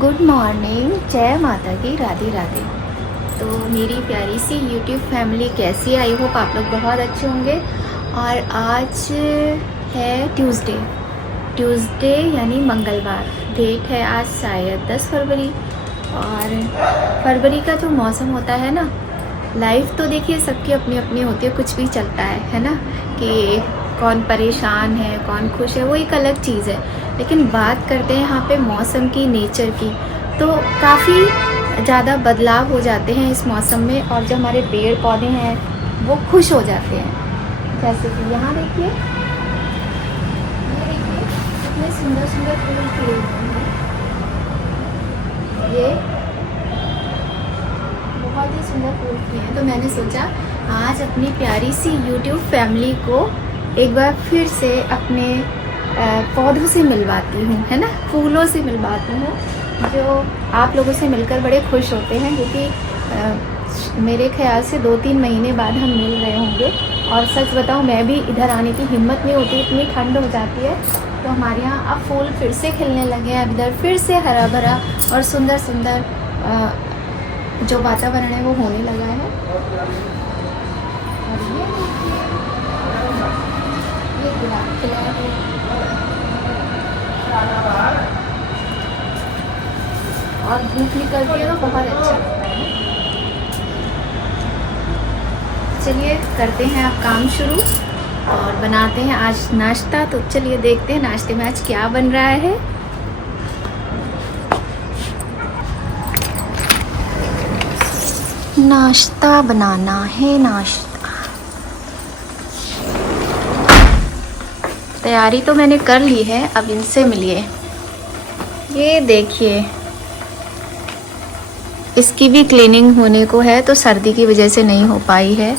Good morning, जय माता की, राधे राधे। तो मेरी प्यारी सी यूट्यूब फैमिली कैसी, आई होप आप लोग बहुत अच्छे होंगे। और आज है ट्यूसडे यानी मंगलवार। डेट है आज शायद 10 फरवरी। और फरवरी का जो मौसम होता है ना, लाइफ तो देखिए सबकी अपनी अपनी होती है, कुछ भी चलता है ना, कि कौन परेशान है कौन खुश है, वो एक अलग चीज़ है। लेकिन बात करते हैं यहाँ पे मौसम की, नेचर की, तो काफ़ी ज़्यादा बदलाव हो जाते हैं इस मौसम में। और जो हमारे पेड़ पौधे हैं वो खुश हो जाते हैं। जैसे कि यहाँ देखिए, ये देखिए कितने सुंदर सुंदर फूल खिले हुए हैं। ये बहुत ही सुंदर फूल खिले हैं। तो मैंने सोचा आज अपनी प्यारी सी यूट्यूब फैमिली को एक बार फिर से अपने पौधों से मिलवाती हूँ, है ना, फूलों से मिलवाती हूँ, जो आप लोगों से मिलकर बड़े खुश होते हैं। क्योंकि मेरे ख्याल से 2-3 महीने बाद हम मिल रहे होंगे। और सच बताऊँ, मैं भी इधर आने की हिम्मत नहीं होती, इतनी ठंड हो जाती है। तो हमारे यहाँ अब फूल फिर से खिलने लगे हैं। अब इधर फिर से हरा भरा और सुंदर सुंदर जो वातावरण है वो होने लगा है। और ये गुलाब खिला है। और धूप निकलती है तो बहुत अच्छा लगता है। चलिए करते हैं अब काम शुरू और बनाते हैं आज नाश्ता। तो चलिए देखते हैं नाश्ते में आज क्या बन रहा है। नाश्ता बनाना है, नाश्ता। तैयारी तो मैंने कर ली है, अब इनसे मिलिए। ये देखिए, इसकी भी क्लीनिंग होने को है, तो सर्दी की वजह से नहीं हो पाई है।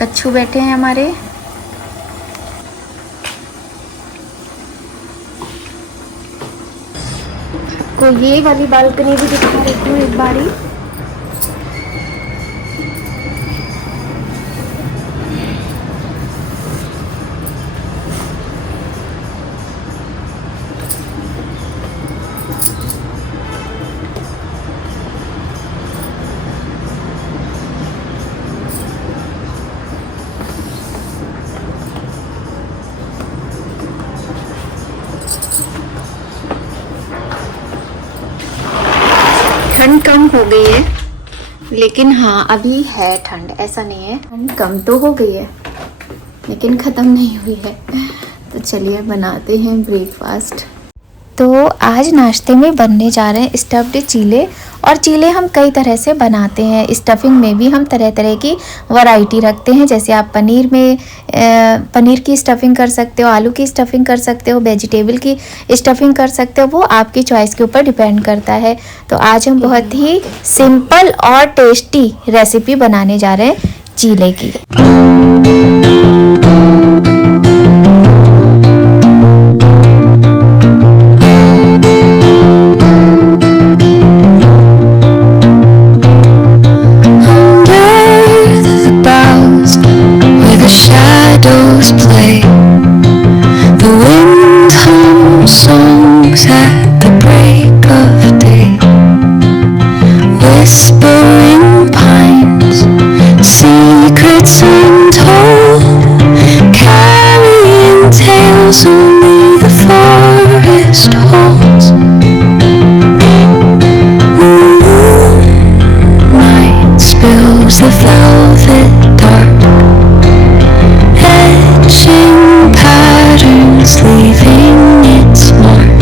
कच्छू बैठे हैं हमारे। को ये वाली बालकनी भी दिखा देती हूँ एक बारी। ठंड कम हो गई है, लेकिन हाँ अभी है ठंड, ऐसा नहीं है। ठंड कम तो हो गई है लेकिन ख़त्म नहीं हुई है। तो चलिए बनाते हैं ब्रेकफास्ट। तो आज नाश्ते में बनने जा रहे हैं स्टफ्ड चीले। और चीले हम कई तरह से बनाते हैं। स्टफिंग में भी हम तरह तरह की वैरायटी रखते हैं। जैसे आप पनीर की स्टफिंग कर सकते हो, आलू की स्टफिंग कर सकते हो, वेजिटेबल की स्टफिंग कर सकते हो। वो आपकी चॉइस के ऊपर डिपेंड करता है। तो आज हम बहुत ही सिंपल और टेस्टी रेसिपी बनाने जा रहे हैं चीले की। Songs at the break of day, whispering pines, secrets untold, carrying tales only the forest holds. Night spills the velvet dark, etching patterns, leaving its mark.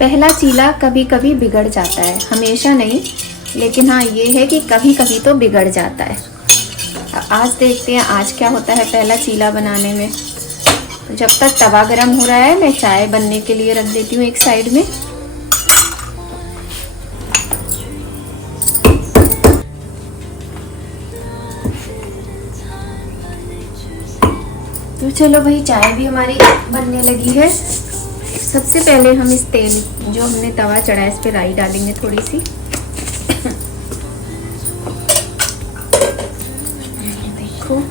पहला चीला कभी कभी बिगड़ जाता है, हमेशा नहीं, लेकिन हाँ ये है कि कभी कभी तो बिगड़ जाता है। आज देखते हैं आज क्या होता है पहला चीला बनाने में। तो जब तक तवा गरम हो रहा है मैं चाय बनने के लिए रख देती हूँ एक साइड में। तो चलो भाई चाय भी हमारी बनने लगी है। सबसे पहले हम इस तेल जो हमने तवा चढ़ा है इस पे राई डालेंगे थोड़ी सी। देखो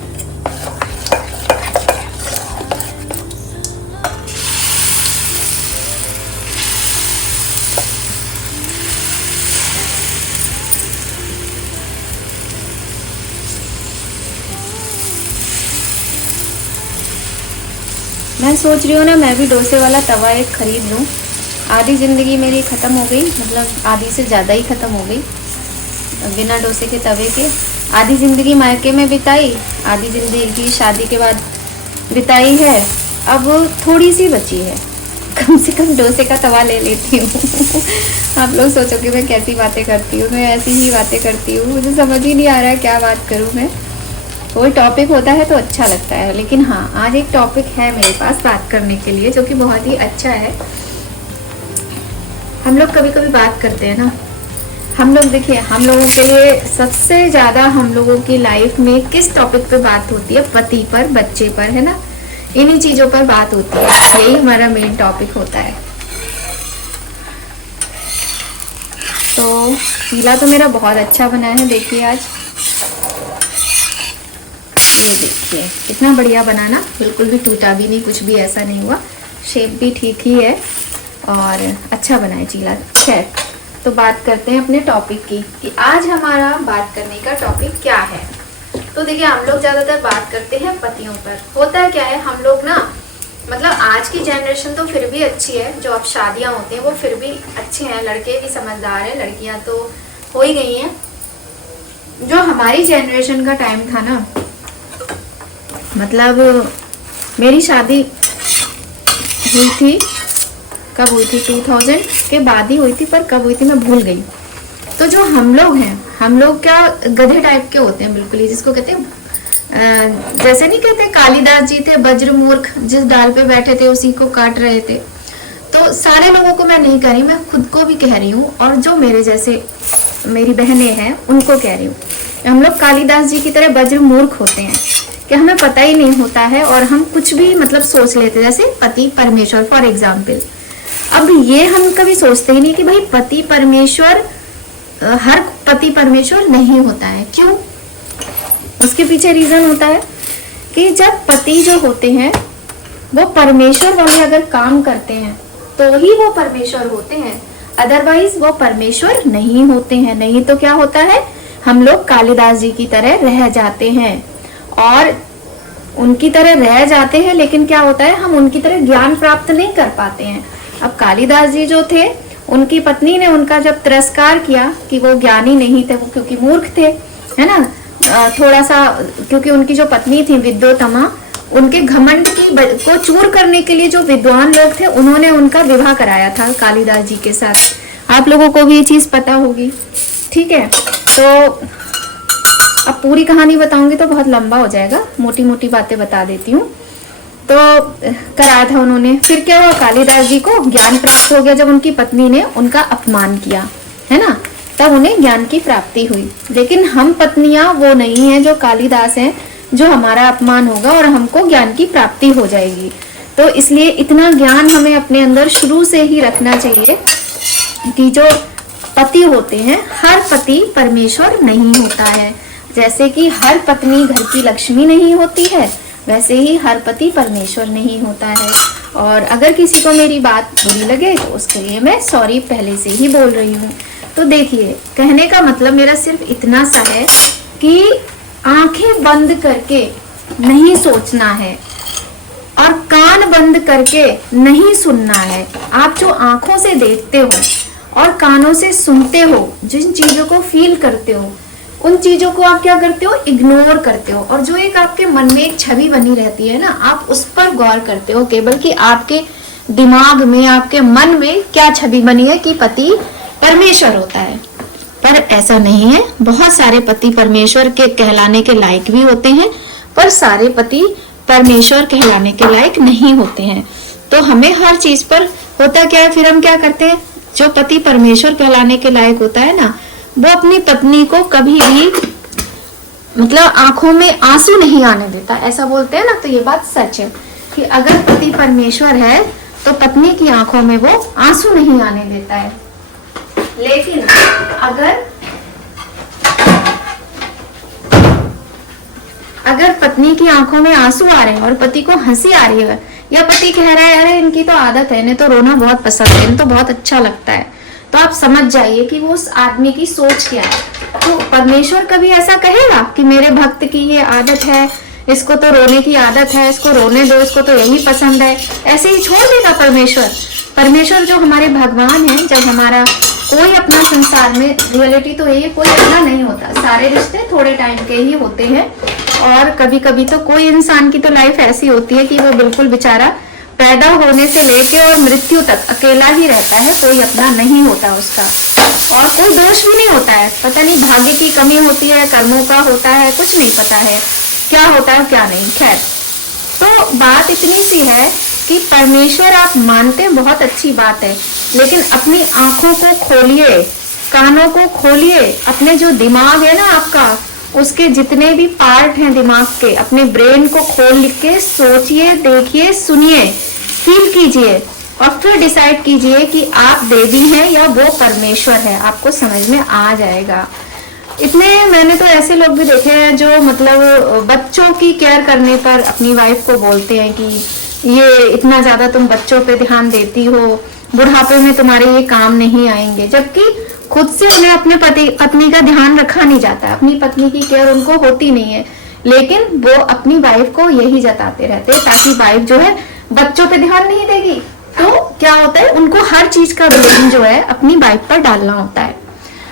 मैं सोच रही हूँ ना मैं भी डोसे वाला तवा एक खरीद लूँ। आधी ज़िंदगी मेरी ख़त्म हो गई, मतलब आधी से ज़्यादा ही ख़त्म हो गई बिना डोसे के तवे के। आधी ज़िंदगी मायके में बिताई, आधी ज़िंदगी शादी के बाद बिताई है, अब थोड़ी सी बची है, कम से कम डोसे का तवा ले लेती हूँ। आप लोग सोचोगे मैं कैसी बातें करती हूँ, मैं ऐसी ही बातें करती हूँ, मुझे समझ ही नहीं आ रहा है क्या बात करूँ मैं। कोई टॉपिक होता है तो अच्छा लगता है, लेकिन हाँ आज एक टॉपिक है मेरे पास बात करने के लिए जो कि बहुत ही अच्छा है। हम लोग कभी कभी बात करते हैं ना, हम लोग देखिए हम लोगों के लिए सबसे ज़्यादा हम लोगों की लाइफ में किस टॉपिक पे बात होती है? पति पर, बच्चे पर, है ना, इन्हीं चीज़ों पर बात होती है। यही हमारा मेन टॉपिक होता है। तो चीला तो मेरा बहुत अच्छा बना है, देखिए आज ये देखिए कितना बढ़िया बना ना, बिल्कुल भी टूटा भी नहीं, कुछ भी ऐसा नहीं हुआ, शेप भी ठीक ही है और अच्छा बना है चीला। खैर तो बात करते हैं अपने टॉपिक की कि आज हमारा बात करने का टॉपिक क्या है। तो देखिए हम लोग ज़्यादातर बात करते हैं पतियों पर। होता है क्या है, हम लोग ना मतलब आज की जनरेशन तो फिर भी अच्छी है, जो अब शादियाँ होती हैं वो फिर भी अच्छे हैं, लड़के भी समझदार हैं, लड़कियाँ तो हो ही गई हैं। जो हमारी जनरेशन का टाइम था ना, मतलब मेरी शादी हुई थी, कब हुई थी, 2000 के बाद ही हुई थी, पर कब हुई थी मैं भूल गई। तो जो हम लोग हैं, हम लोग क्या गधे टाइप के होते हैं बिल्कुल ही, जिसको कहते हैं जैसे नहीं कहते कालिदास जी थे वज्र मूर्ख, जिस डाल पे बैठे थे उसी को काट रहे थे। तो सारे लोगों को मैं नहीं कह रही, मैं खुद को भी कह रही हूँ, और जो मेरे जैसे मेरी बहनें हैं उनको कह रही हूँ। हम लोग कालिदास जी की तरह वज्र मूर्ख होते हैं कि हमें पता ही नहीं होता है और हम कुछ भी मतलब सोच लेते हैं, जैसे पति परमेश्वर फॉर एग्जाम्पल। अब ये हम कभी सोचते ही नहीं कि भाई पति परमेश्वर, हर पति परमेश्वर नहीं होता है। क्यों? उसके पीछे रीजन होता है कि जब पति जो होते हैं वो परमेश्वर वाले अगर काम करते हैं तो ही वो परमेश्वर होते हैं, अदरवाइज वो परमेश्वर नहीं होते हैं। नहीं तो क्या होता है, हम लोग कालिदास जी की तरह रह जाते हैं, और उनकी तरह रह जाते हैं, लेकिन क्या होता है हम उनकी तरह ज्ञान प्राप्त नहीं कर पाते हैं। अब कालिदास जी जो थे, उनकी पत्नी ने उनका जब तिरस्कार किया कि वो ज्ञानी नहीं थे, वो क्योंकि मूर्ख थे, है ना, थोड़ा सा, क्योंकि उनकी जो पत्नी थी विद्योतमा, उनके घमंड की को चूर करने के लिए जो विद्वान लोग थे उन्होंने उनका विवाह कराया था कालिदास जी के साथ। आप लोगों को भी ये चीज पता होगी, ठीक है। तो अब पूरी कहानी बताऊंगी तो बहुत लंबा हो जाएगा, मोटी मोटी बातें बता देती हूँ। तो करा था उन्होंने, फिर क्या हुआ, कालिदास जी को ज्ञान प्राप्त हो गया जब उनकी पत्नी ने उनका अपमान किया, है ना, तब उन्हें ज्ञान की प्राप्ति हुई। लेकिन हम पत्नियां वो नहीं है जो कालिदास हैं, जो हमारा अपमान होगा और हमको ज्ञान की प्राप्ति हो जाएगी। तो इसलिए इतना ज्ञान हमें अपने अंदर शुरू से ही रखना चाहिए कि जो पति होते हैं, हर पति परमेश्वर नहीं होता है। जैसे कि हर पत्नी घर की लक्ष्मी नहीं होती है, वैसे ही हर पति परमेश्वर नहीं होता है। और अगर किसी को मेरी बात बुरी लगे तो उसके लिए मैं सॉरी पहले से ही बोल रही हूँ। तो देखिए, कहने का मतलब मेरा सिर्फ इतना सा है कि आंखें बंद करके नहीं सोचना है और कान बंद करके नहीं सुनना है। आप जो आंखों से देखते हो और कानों से सुनते हो, जिन चीजों को फील करते हो, उन चीजों को आप क्या करते हो, इग्नोर करते हो। और जो एक आपके मन में एक छवि बनी रहती है ना, आप उस पर गौर करते हो केवल कि आपके दिमाग में, आपके मन में क्या छवि बनी है कि पति परमेश्वर होता है। पर ऐसा नहीं है। बहुत सारे पति परमेश्वर के कहलाने के लायक भी होते हैं, पर सारे पति परमेश्वर कहलाने के लायक नहीं होते हैं। तो हमें हर चीज पर होता क्या है, फिर हम क्या करते हैं, जो पति परमेश्वर कहलाने के लायक होता है ना, वो अपनी पत्नी को कभी भी मतलब आंखों में आंसू नहीं आने देता। ऐसा बोलते हैं ना, तो ये बात सच है कि अगर पति परमेश्वर है तो पत्नी की आंखों में वो आंसू नहीं आने देता है। लेकिन अगर पत्नी की आंखों में आंसू आ रहे हैं और पति को हंसी आ रही है, या पति कह रहा है अरे इनकी तो आदत है, इन्हें तो रोना बहुत पसंद है, इन्हें तो बहुत अच्छा लगता है, तो आप समझ जाइए कि वो उस आदमी की सोच क्या है। तो परमेश्वर कभी ऐसा कहेगा कि मेरे भक्त की ये आदत है, इसको तो रोने की आदत है, इसको रोने दो, इसको तो यही पसंद है, ऐसे ही छोड़ देगा परमेश्वर? परमेश्वर जो हमारे भगवान हैं, जब हमारा कोई अपना संसार में, रियलिटी तो ये कोई अपना नहीं होता, सारे रिश्ते थोड़े टाइम के ही होते हैं। और कभी कभी तो कोई इंसान की तो लाइफ ऐसी होती है कि वो बिल्कुल बेचारा पैदा होने से लेके और मृत्यु तक अकेला ही रहता है, कोई अपना नहीं होता उसका, और कोई दोष भी नहीं होता है। पता नहीं भाग्य की कमी होती है, कर्मों का होता है, कुछ नहीं पता है क्या होता है क्या नहीं। खैर, तो बात इतनी सी है कि परमेश्वर आप मानते हैं, बहुत अच्छी बात है, लेकिन अपनी आंखों को खोलिए, कानों को खोलिए, अपने जो दिमाग है ना आपका, उसके जितने भी पार्ट हैं दिमाग के, अपने ब्रेन को खोल के सोचिए, देखिए, सुनिए, फील कीजिए, और फिर डिसाइड कीजिए कि आप देवी हैं या वो परमेश्वर है। आपको समझ में आ जाएगा। इतने मैंने तो ऐसे लोग भी देखे हैं जो मतलब बच्चों की केयर करने पर अपनी वाइफ को बोलते हैं कि ये इतना ज्यादा तुम बच्चों पे ध्यान देती हो, बुढ़ापे में तुम्हारे ये काम नहीं आएंगे, जबकि खुद से उन्हें अपने पत्नी का ध्यान रखा नहीं जाता, अपनी पत्नी की केयर उनको होती नहीं है, लेकिन वो अपनी वाइफ को यही जताते रहते हैं ताकि वाइफ जो है बच्चों पे ध्यान नहीं देगी। तो क्या होता है, उनको हर चीज का ब्लेम जो है अपनी वाइफ पर डालना होता है,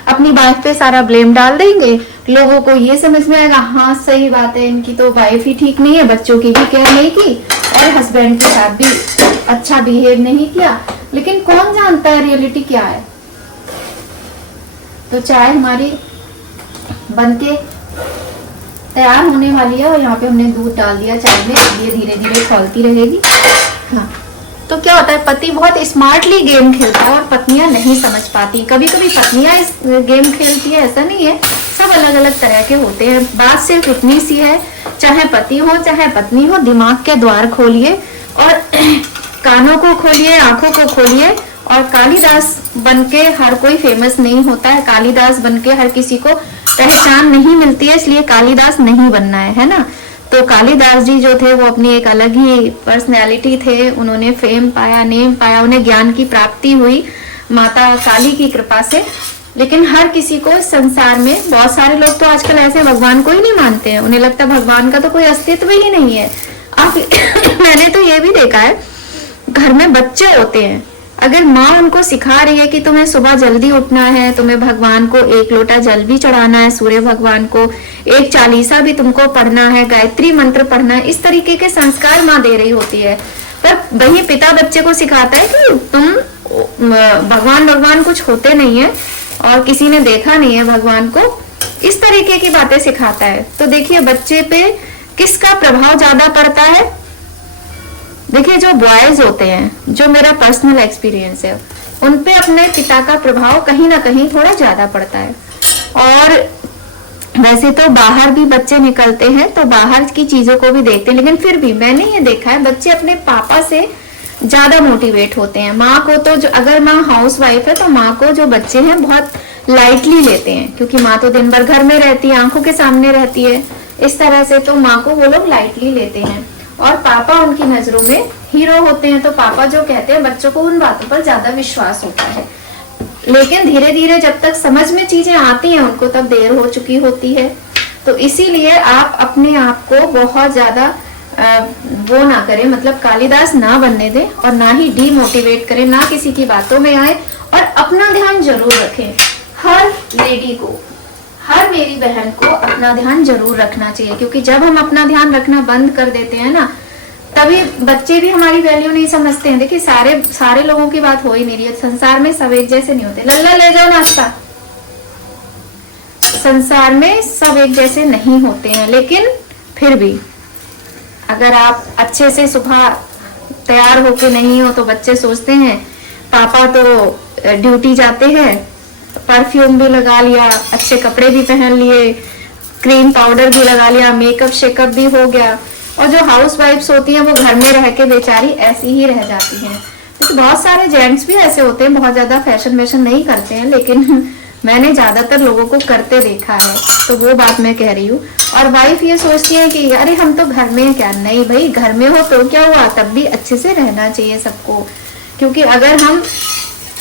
अपनी वाइफ पे सारा ब्लेम डाल देंगे, लोगों को ये समझ में आएगा हाँ सही बात है, इनकी तो वाइफ ही ठीक नहीं है, बच्चों की भी केयर नहीं की और हस्बैंड के साथ भी अच्छा बिहेव नहीं किया। लेकिन कौन जानता है रियलिटी क्या है। तो चाय हमारी बनके तैयार होने वाली है और यहाँ पे हमने दूध डाल दिया चाय में, ये धीरे धीरे खौलती रहेगी। हाँ, तो क्या होता है, पति बहुत स्मार्टली गेम खेलता है और पत्नियां नहीं समझ पाती। कभी कभी पत्नियां इस गेम खेलती है, ऐसा नहीं है, सब अलग अलग तरह के होते हैं। बात सिर्फ इतनी सी है, चाहे पति हो चाहे पत्नी हो, दिमाग के द्वार खोलिए और कानों को खोलिए, आंखों को खोलिए। और कालिदास बनके हर कोई फेमस नहीं होता है, कालिदास बनके हर किसी को पहचान नहीं मिलती है, इसलिए कालिदास नहीं बनना है ना। तो कालिदास जी जो थे वो अपनी एक अलग ही पर्सनैलिटी थे, उन्होंने फेम पाया, नेम पाया, उन्हें ज्ञान की प्राप्ति हुई माता काली की कृपा से। लेकिन हर किसी को इस संसार में, बहुत सारे लोग तो आजकल ऐसे भगवान को ही नहीं मानते हैं, उन्हें लगता है भगवान का तो कोई अस्तित्व ही नहीं है। आप मैंने तो ये भी देखा है, घर में बच्चे होते हैं, अगर माँ उनको सिखा रही है कि तुम्हें सुबह जल्दी उठना है, तुम्हें भगवान को एक लोटा जल भी चढ़ाना है, सूर्य भगवान को एक चालीसा भी तुमको पढ़ना है, गायत्री मंत्र पढ़ना है, इस तरीके के संस्कार माँ दे रही होती है। पर वही पिता बच्चे को सिखाता है कि तुम भगवान कुछ होते नहीं है और किसी ने देखा नहीं है भगवान को, इस तरीके की बातें सिखाता है। तो देखिए बच्चे पे किसका प्रभाव ज्यादा पड़ता है। देखिए जो बॉयज होते हैं, जो मेरा पर्सनल एक्सपीरियंस है, उन पे अपने पिता का प्रभाव कहीं ना कहीं थोड़ा ज्यादा पड़ता है। और वैसे तो बाहर भी बच्चे निकलते हैं तो बाहर की चीजों को भी देखते हैं, लेकिन फिर भी मैंने ये देखा है बच्चे अपने पापा से ज्यादा मोटिवेट होते हैं। माँ को तो जो, अगर माँ हाउस वाइफ है तो माँ को जो बच्चे हैं बहुत लाइटली लेते हैं, क्योंकि माँ तो दिन भर घर में रहती है, आंखों के सामने रहती है, इस तरह से तो माँ को वो लोग लाइटली लेते हैं। और पापा उनकी नजरों में हीरो होते हैं, तो पापा जो कहते हैं बच्चों को उन बातों पर ज्यादा विश्वास होता है। लेकिन धीरे धीरे जब तक समझ में चीजें आती हैं उनको, तब देर हो चुकी होती है। तो इसीलिए आप अपने आप को बहुत ज्यादा वो ना करें, मतलब कालिदास ना बनने दें और ना ही डीमोटिवेट करें, ना किसी की बातों में आए, और अपना ध्यान जरूर रखें। हर लेडी को, हर मेरी बहन को अपना ध्यान जरूर रखना चाहिए, क्योंकि जब हम अपना ध्यान रखना बंद कर देते हैं ना, तभी बच्चे भी हमारी वैल्यू नहीं समझते हैं। देखिए सारे लोगों की बात हो ही नहीं रही है, संसार में सब एक जैसे नहीं होते। लल्ला ले जाओ नाश्ता। संसार में सब एक जैसे नहीं होते हैं, लेकिन फिर भी अगर आप अच्छे से सुबह तैयार होके नहीं हो तो बच्चे सोचते हैं पापा तो ड्यूटी जाते हैं, परफ्यूम भी लगा लिया, अच्छे कपड़े भी पहन लिए, क्रीम पाउडर भी लगा लिया, मेकअप शेकअप भी हो गया, और जो हाउस वाइफ्स होती हैं वो घर में रह के बेचारी ऐसी ही रह जाती हैं। तो बहुत सारे जेंट्स भी ऐसे होते हैं, बहुत ज्यादा फैशन वैशन नहीं करते हैं, लेकिन मैंने ज्यादातर लोगों को करते देखा है, तो वो बात मैं कह रही हूँ। और वाइफ ये सोचती है कि अरे हम तो घर में हैं, क्या नहीं भाई, घर में हो तो क्या हुआ, तब भी अच्छे से रहना चाहिए सबको। क्योंकि अगर हम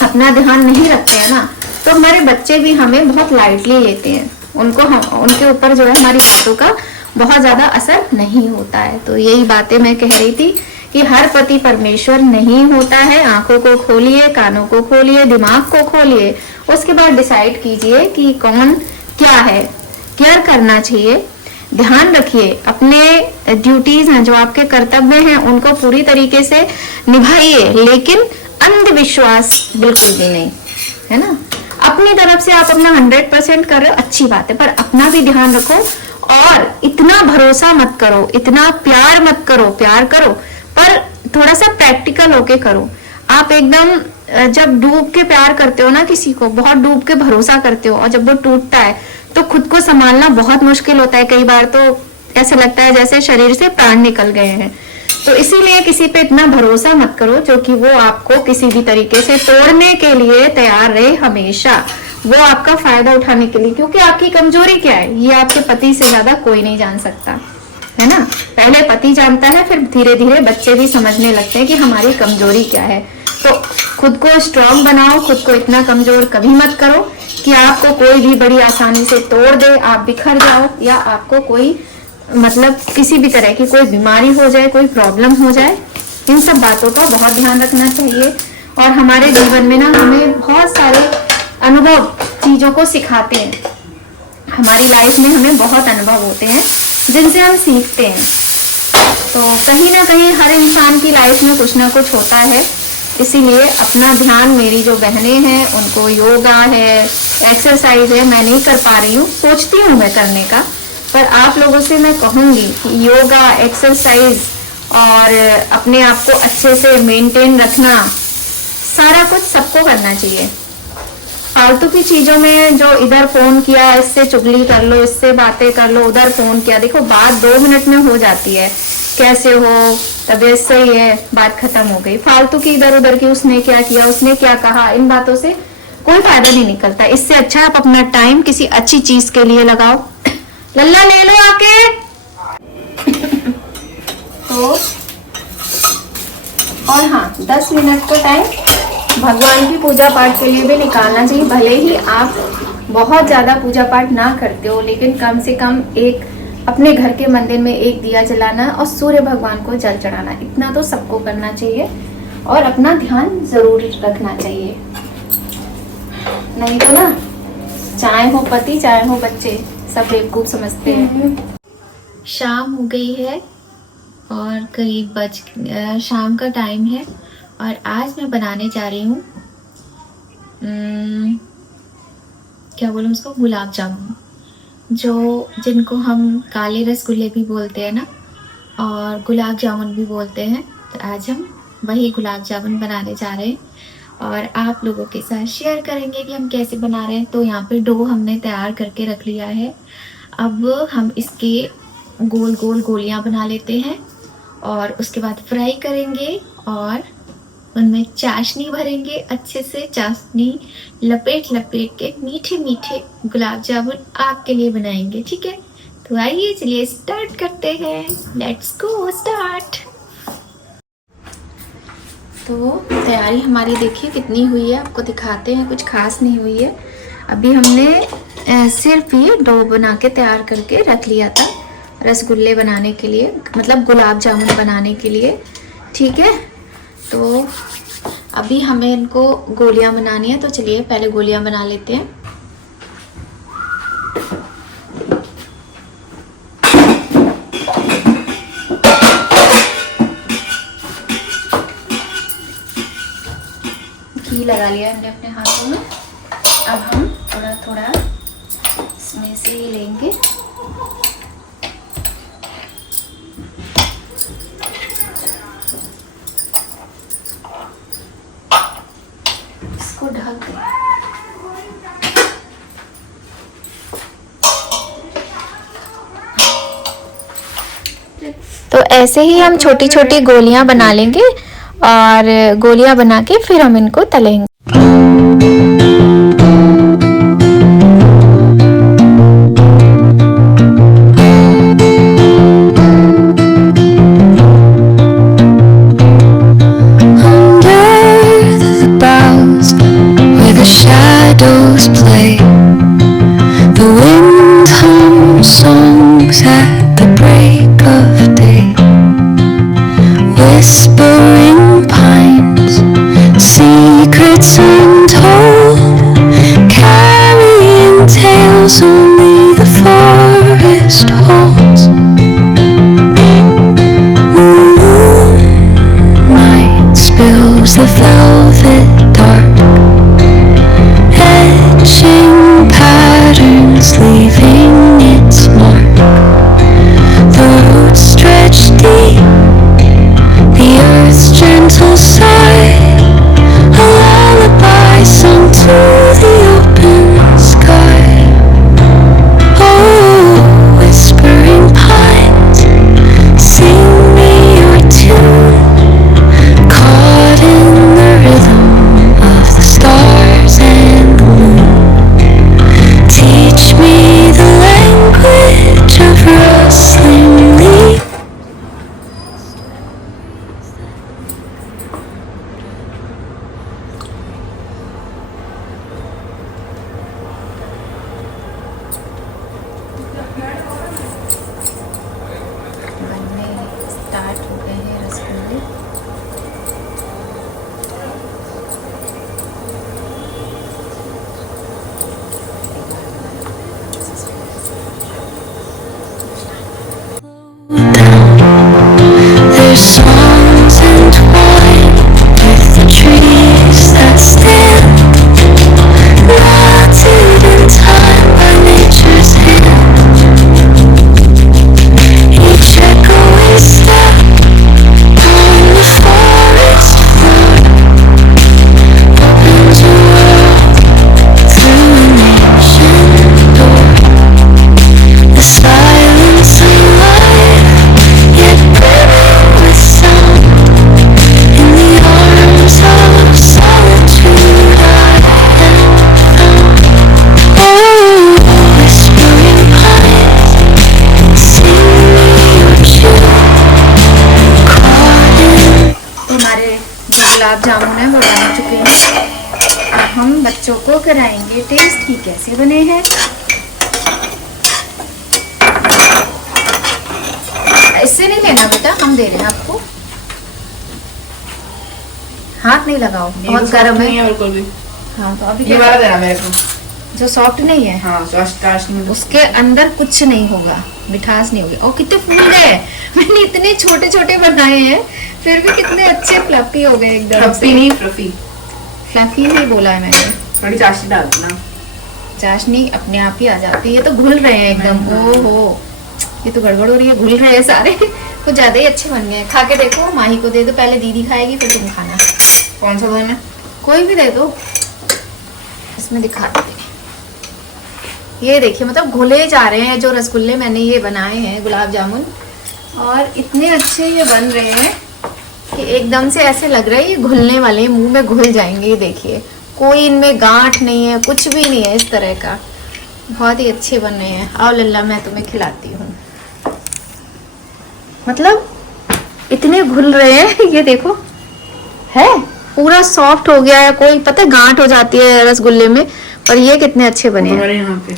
अपना ध्यान नहीं रखते हैं ना तो हमारे बच्चे भी हमें बहुत लाइटली लेते हैं, उनके ऊपर जो है हमारी बातों का बहुत ज्यादा असर नहीं होता है। तो यही बातें मैं कह रही थी कि हर पति परमेश्वर नहीं होता है। आंखों को खोलिए, कानों को खोलिए, दिमाग को खोलिए, उसके बाद डिसाइड कीजिए कि कौन क्या है, केयर करना चाहिए। ध्यान रखिए, अपने ड्यूटीज हैं जो आपके कर्तव्य हैं उनको पूरी तरीके से निभाइए, लेकिन अंधविश्वास बिल्कुल भी नहीं, है ना। अपनी तरफ से आप अपना 100% कर रहे हो, अच्छी बात है, पर अपना भी ध्यान रखो। और इतना भरोसा मत करो, इतना प्यार मत करो, प्यार करो पर थोड़ा सा प्रैक्टिकल होके करो। आप एकदम जब डूब के प्यार करते हो ना किसी को, बहुत डूब के भरोसा करते हो, और जब वो टूटता है तो खुद को संभालना बहुत मुश्किल होता है। कई बार तो ऐसा लगता है जैसे शरीर से प्राण निकल गए हैं। तो इसीलिए किसी पे इतना भरोसा मत करो जो कि वो आपको किसी भी तरीके से तोड़ने के लिए तैयार रहे हमेशा, वो आपका फायदा उठाने के लिए। क्योंकि आपकी कमजोरी क्या है ये आपके पति से ज्यादा कोई नहीं जान सकता, है ना। पहले पति जानता है, फिर धीरे धीरे बच्चे भी समझने लगते हैं कि हमारी कमजोरी क्या है। तो खुद को स्ट्रांग बनाओ, खुद को इतना कमजोर कभी मत करो कि आपको कोई भी बड़ी आसानी से तोड़ दे, आप बिखर जाओ, या आपको कोई मतलब किसी भी तरह की कोई बीमारी हो जाए, कोई प्रॉब्लम हो जाए। इन सब बातों का बहुत ध्यान रखना चाहिए। और हमारे जीवन में ना हमें बहुत सारे अनुभव चीजों को सिखाते हैं। हमारी लाइफ में हमें बहुत अनुभव होते हैं जिनसे हम सीखते हैं। तो कहीं ना कहीं हर इंसान की लाइफ में कुछ ना कुछ होता है। इसीलिए अपना ध्यान, मेरी जो बहनें हैं उनको योगा है, एक्सरसाइज है, मैं नहीं कर पा रही हूँ, सोचती हूँ मैं करने का, पर आप लोगों से मैं कहूँगी कि योगा, एक्सरसाइज और अपने आप को अच्छे से मेंटेन रखना, सारा कुछ सबको करना चाहिए। फालतू की चीजों में जो इधर फोन किया, इससे चुगली कर लो, इससे बातें कर लो, उधर फोन किया, देखो बात 2 मिनट में हो जाती है, कैसे हो, तबीयत सही है, बात खत्म हो गई। फालतू की इधर उधर की, उसने क्या किया, उसने क्या कहा, इन बातों से कोई फायदा नहीं निकलता। इससे अच्छा आप अपना टाइम किसी अच्छी चीज के लिए लगाओ। लल्ला ले लो आके। तो और हाँ, 10 मिनट का टाइम भगवान की पूजा पाठ के लिए भी निकालना चाहिए। भले ही आप बहुत ज्यादा पूजा पाठ ना करते हो, लेकिन कम से कम एक अपने घर के मंदिर में एक दिया जलाना और सूर्य भगवान को जल चढ़ाना, इतना तो सबको करना चाहिए। और अपना ध्यान जरूर रखना चाहिए, नहीं तो ना चाहे हो पति चाहे हो बच्चे सब बेवकूफ समझते हैं। शाम हो गई है और करीब शाम का टाइम है, और आज मैं बनाने जा रही हूँ क्या बोलूँ उसको, गुलाब जामुन, जो जिनको हम काले रसगुल्ले भी बोलते हैं ना, और गुलाब जामुन भी बोलते हैं। तो आज हम वही गुलाब जामुन बनाने जा रहे हैं और आप लोगों के साथ शेयर करेंगे कि हम कैसे बना रहे हैं। तो यहाँ पे डो हमने तैयार करके रख लिया है। अब हम इसके गोल गोल गोलियां बना लेते हैं और उसके बाद फ्राई करेंगे और उनमें चाशनी भरेंगे, अच्छे से चाशनी लपेट लपेट के मीठे मीठे गुलाब जामुन आपके लिए बनाएंगे, ठीक है। तो आइए चलिए स्टार्ट करते हैं, लेट्स गो स्टार्ट। तो तैयारी हमारी देखिए कितनी हुई है, आपको दिखाते हैं, कुछ खास नहीं हुई है। अभी हमने सिर्फ ये डो बना के तैयार करके रख लिया था रसगुल्ले बनाने के लिए, मतलब गुलाब जामुन बनाने के लिए, ठीक है। तो अभी हमें इनको गोलियां बनानी है, तो चलिए पहले गोलियां बना लेते हैं। घी लगा लिया हमने अपने हाथों में। अब हम थोड़ा थोड़ा इसमें से ही लेंगे। इसको ढक दें। तो ऐसे ही हम छोटी छोटी गोलियां बना लेंगे और गोलियां बना के फिर हम इनको तलेंगे। Shadows play. The wind hums songs at the break of day. Whispering pines, secrets untold, carrying tales only the forest holds. Moonlight spills the velvet dark, etching patterns, leaving its mark. The roots stretch deep, the earth's gentle sigh, a lullaby sung to the open sky. Oh, whispering pines, sing me your tune, caught in the rhythm of the stars and the moon. Teach me the language of rustling leaves. बनने start हो गए हैं रसगुल्ले। Their songs entwined with the trees that stand, knotted in time by nature's hand. Each echoing step on the forest floor opens a world through an ancient door. The silence alive, yet brimming with sound. In the arms of solitude I am found. Oh, whispering pines, sing me your tune, caught in. तो हमारे जो गुलाब जामुन है वो बन चुके हैं। अब हम बच्चों को कराएंगे टेस्ट कि कैसे बने हैं। इससे नहीं लेना बेटा, हम दे रहे हैं आपको। हाथ नहीं लगाओ, बहुत गर्म है। बिल्कुल भी। हाँ तो अभी ये वाला देना मेरे को। जो सॉफ्ट नहीं है हाँ सॉफ्ट नहीं उसके अंदर कुछ नहीं होगा, मिठास नहीं होगी। और कितने फूल गए, मैंने इतने छोटे छोटे बनाए हैं फिर भी कितने अच्छे फ्लफी हो गए एकदम फ्लफी नहीं फ्लफी। फ्लफी नहीं बोला है मैंने। थोड़ी चाशनी डाल देना। चाशनी अपने आप ही आ जाती है। ये तो घुल रहे हैं एकदम। ओहो ये तो गड़बड़ हो रही है, घुल रहे हैं सारे। कुछ ज्यादा ही अच्छे बन गए। खा के देखो, माही को दे दो, पहले दीदी खाएगी फिर तुम खाना। कौन सा देना? कोई भी दे दो। इसमें दिखा देते हैं। ये देखिए मतलब घुले जा रहे हैं जो रसगुल्ले मैंने ये बनाए हैं गुलाब जामुन, और इतने अच्छे ये बन रहे हैं कि एकदम से ऐसे लग रहा है ये घुलने वाले हैं, मुंह में घुल जाएंगे। ये देखिए कोई इनमें गांठ नहीं है, कुछ भी नहीं है इस तरह का। बहुत ही अच्छे बन रहे हैं। आओ लल्ला मैं तुम्हें खिलाती हूँ। मतलब इतने घुल रहे हैं, ये देखो है पूरा सॉफ्ट हो गया है। कोई पता है गांठ हो जाती है रसगुल्ले में, पर ये कितने अच्छे बने हैं। हमारे यहाँ पे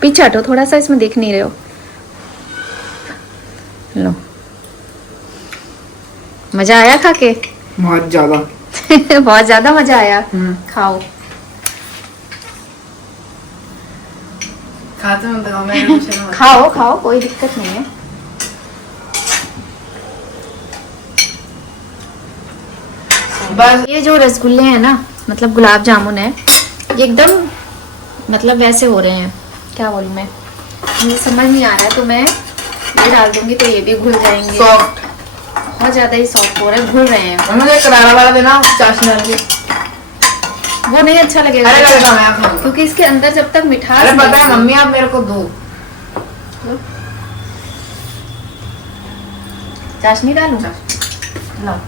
पीछे हटो थोड़ा सा, इसमें देख नहीं रहे हो। लो मजा आया खा के? बहुत ज्यादा। बहुत ज्यादा मजा आया। खाओ। खाते हैं बताओ मैं खाओ खाओ कोई दिक्कत नहीं है। बस ये जो रसगुल्ले हैं ना, मतलब गुलाब जामुन है, ये एकदम मतलब वैसे हो रहे हैं, क्या बोलूँ मैं, मुझे समझ नहीं आ रहा है। तो मैं ये डाल दूंगी तो ये भी घुल जाएंगे। सॉफ्ट। बहुत ज्यादा ही सॉफ्ट हो रहे हैं, घुल रहे हैं। मुझे करारा वाला देना, चाशनी डाल के। वो नहीं अच्छा लगेगा अरे लगेगा, मैं खाऊंगा। क्योंकि इसके अंदर जब तक मिठास अरे पता नहीं है मम्मी, आप मेरे को दो। चाशनी डालूं? ला।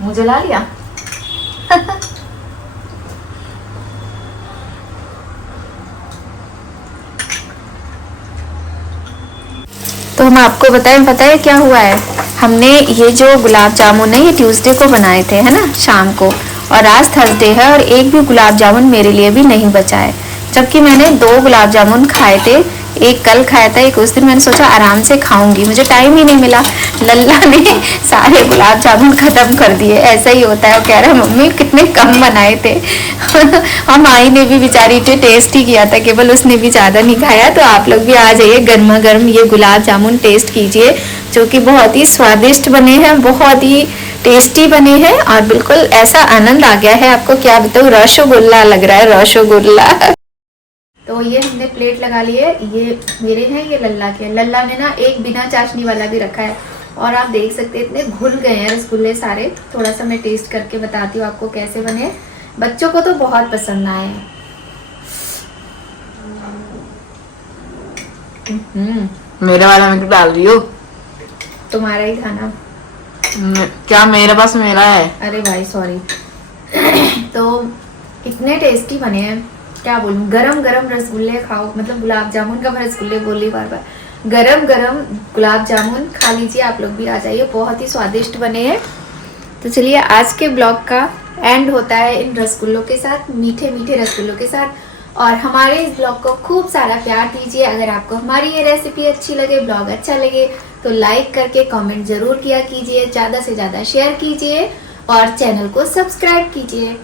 मुझे ला लिया। तो हम आपको बताएं, पता है क्या हुआ है? हमने ये जो गुलाब जामुन है ये ट्यूसडे को बनाए थे, है ना, शाम को, और आज थर्सडे है और एक भी गुलाब जामुन मेरे लिए भी नहीं बचा है। जबकि मैंने 2 गुलाब जामुन खाए थे, एक कल खाया था, एक उस दिन। मैंने सोचा आराम से खाऊंगी, मुझे टाइम ही नहीं मिला। लल्ला ने सारे गुलाब जामुन खत्म कर दिए। ऐसा ही होता है। वो कह रहा है मम्मी कितने कम बनाए थे। और माई ने भी बेचारी ने टेस्ट ही किया था, केवल उसने भी ज़्यादा नहीं खाया। तो आप लोग भी आ जाइए, गर्मा गर्म ये गुलाब जामुन टेस्ट कीजिए, जो कि बहुत ही स्वादिष्ट बने हैं, बहुत ही टेस्टी बने हैं, और बिल्कुल ऐसा आनंद आ गया है, आपको क्या बताऊँ, रसगुल्ला लग रहा है, रसगुल्ला। तो ये हमने प्लेट लगा ली है, ये मेरे हैं, ये लल्ला के। लल्ला ने ना एक बिना चाशनी वाला भी रखा है, और आप देख सकते हैं इतने घुल गए हैं रसगुल्ले सारे। थोड़ा सा मैं टेस्ट करके बताती हूँ आपको कैसे बने। बच्चों को तो बहुत पसंद आए हैं। मेरे वाले में क्यों डाल रही हो? तुम्हारा ही खाना। क्या मेरे पास मेरा है? अरे भाई सॉरी। तो इतने टेस्टी बने हैं, क्या बोलूं। गरम गरम रसगुल्ले खाओ, मतलब गुलाब जामुन का मैं रसगुल्ले बोली बार बार, गरम गरम गुलाब जामुन खा लीजिए। आप लोग भी आ जाइए, बहुत ही स्वादिष्ट बने हैं। तो चलिए, आज के ब्लॉग का एंड होता है इन रसगुल्लों के साथ, मीठे मीठे रसगुल्लों के साथ। और हमारे इस ब्लॉग को खूब सारा प्यार दीजिए। अगर आपको हमारी ये रेसिपी अच्छी लगे, ब्लॉग अच्छा लगे, तो लाइक करके कमेंट जरूर किया कीजिए, ज़्यादा से ज़्यादा शेयर कीजिए और चैनल को सब्सक्राइब कीजिए।